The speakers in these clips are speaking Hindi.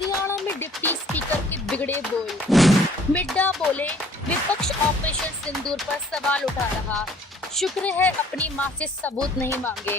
हरियाणा में डिप्टी स्पीकर के बिगड़े बोल। मिड्डा बोले, विपक्ष ऑपरेशन सिंदूर पर सवाल उठा रहा, शुक्र है अपनी मां से सबूत नहीं मांगे।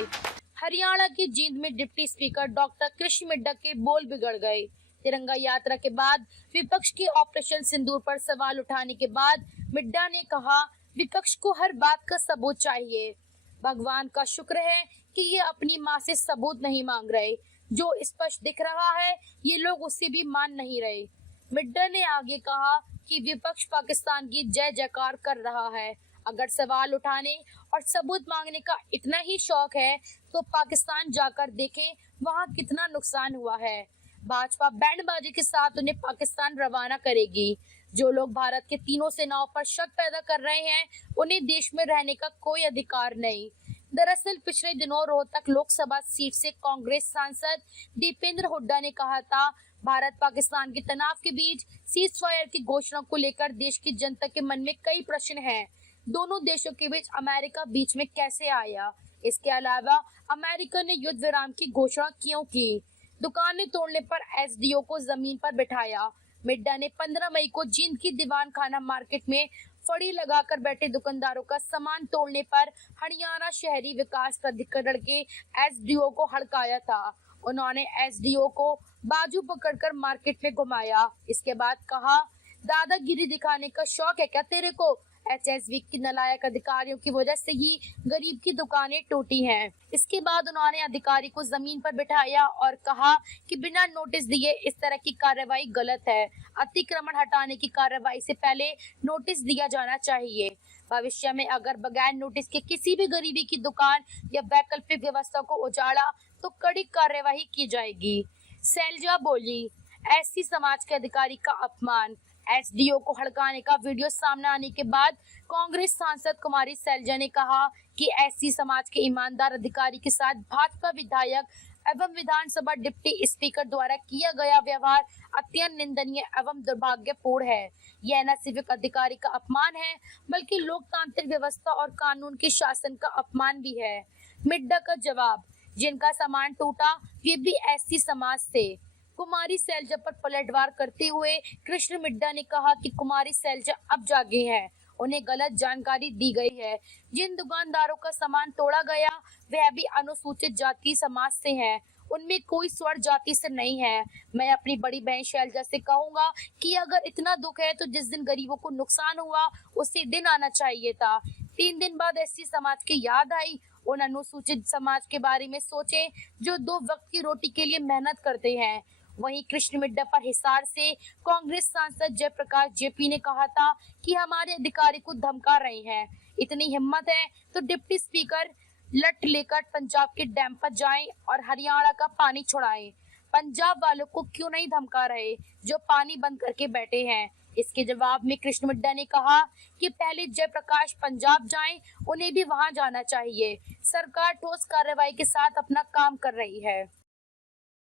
हरियाणा की जींद में deputy speaker doctor Krishna Middha के बोल बिगड़ गए। तिरंगा यात्रा के बाद विपक्ष के ऑपरेशन सिंदूर पर सवाल उठाने के बाद मिड्डा ने कहा, विपक्ष को हर बात का सबूत चाहिए। भगवान का शुक्र है कि ये अपनी मां से सबूत नहीं मांग रहे। जो स्पष्ट दिख रहा है, ये लोग उससे भी मान नहीं रहे। मिड्डा ने आगे कहा कि विपक्ष पाकिस्तान की जय जयकार कर रहा है। अगर सवाल उठाने और सबूत मांगने का इतना ही शौक है तो पाकिस्तान जाकर देखें वहां कितना नुकसान हुआ है। भाजपा बैंडबाजी के साथ उन्हें पाकिस्तान रवाना करेगी। जो लोग भारत के तीनों सेनाओं पर शक पैदा कर रहे हैं, उन्हें देश में रहने का कोई अधिकार नहीं। दरअसल पिछले दिनों रोहतक लोकसभा सीट से कांग्रेस सांसद दीपेंद्र हुड्डा ने कहा था, भारत पाकिस्तान के तनाव के बीच सीज फायर की घोषणा को लेकर देश की जनता के मन में कई प्रश्न हैं। दोनों देशों के बीच अमेरिका बीच में कैसे आया? इसके अलावा अमेरिका ने युद्ध विराम की घोषणा क्यों की? दुकानें तोड़ने पर एसडीओ को जमीन पर बिठाया। मिड्डा ने 15 मई को जींद की दीवान खाना मार्केट में फड़ी लगाकर बैठे दुकानदारों का सामान तोड़ने पर हरियाणा शहरी विकास प्राधिकरण के एसडीओ को हड़काया था। उन्होंने एसडीओ को बाजू पकड़कर मार्केट में घुमाया। इसके बाद कहा, दादागिरी दिखाने का शौक है क्या तेरे को? एचएसवी की नालायक अधिकारियों की वजह से ही गरीब की दुकानें टूटी हैं। इसके बाद उन्होंने अधिकारी को जमीन पर बिठाया और कहा कि बिना नोटिस दिए इस तरह की कार्रवाई गलत है। अतिक्रमण हटाने की कार्रवाई से पहले नोटिस दिया जाना चाहिए। भविष्य में अगर बगैर नोटिस के किसी भी गरीबी की दुकान या वैकल्पिक व्यवस्था को उजाड़ा तो कड़ी कार्रवाई की जाएगी। सैलजा बोली, एससी समाज के अधिकारी का अपमान। एसडीओ को हड़काने का वीडियो सामने आने के बाद कांग्रेस सांसद कुमारी सैलजा ने कहा कि एससी समाज के ईमानदार अधिकारी के साथ भाजपा विधायक एवं विधानसभा डिप्टी स्पीकर द्वारा किया गया व्यवहार अत्यंत निंदनीय एवं दुर्भाग्यपूर्ण है। यह न सिर्फ अधिकारी का अपमान है, बल्कि लोकतांत्रिक व्यवस्था और कानून के शासन का अपमान भी है। मिड्डा का जवाब, जिनका सामान टूटा वे भी एससी समाज से। कुमारी सैलजा पर पलटवार करते हुए कृष्ण मिड्डा ने कहा कि कुमारी सैलजा अब जागे हैं, उन्हें गलत जानकारी दी गई है। जिन दुकानदारों का सामान तोड़ा गया वह भी अनुसूचित जाति समाज से हैं, उनमें कोई स्वर्ण जाति से नहीं है। मैं अपनी बड़ी बहन शैलजा से कहूंगा कि अगर इतना दुख है तो जिस दिन गरीबों को नुकसान हुआ उसी दिन आना चाहिए था। 3 दिन बाद एससी समाज की याद आई। उन अनुसूचित समाज के बारे में सोचें जो 2 वक्त की रोटी के लिए मेहनत करते हैं। वहीं कृष्ण मिड्डा पर हिसार से कांग्रेस सांसद जयप्रकाश जेपी ने कहा था कि हमारे अधिकारी को धमका रहे हैं। इतनी हिम्मत है तो डिप्टी स्पीकर लट लेकर पंजाब के डैम पर जाएं और हरियाणा का पानी छुड़ाएं। पंजाब वालों को क्यों नहीं धमका रहे जो पानी बंद करके बैठे हैं? इसके जवाब में कृष्ण मिड्डा ने कहा कि पहले जयप्रकाश पंजाब जाएं, उन्हें भी वहां जाना चाहिए। सरकार ठोस कार्रवाई के साथ अपना काम कर रही है।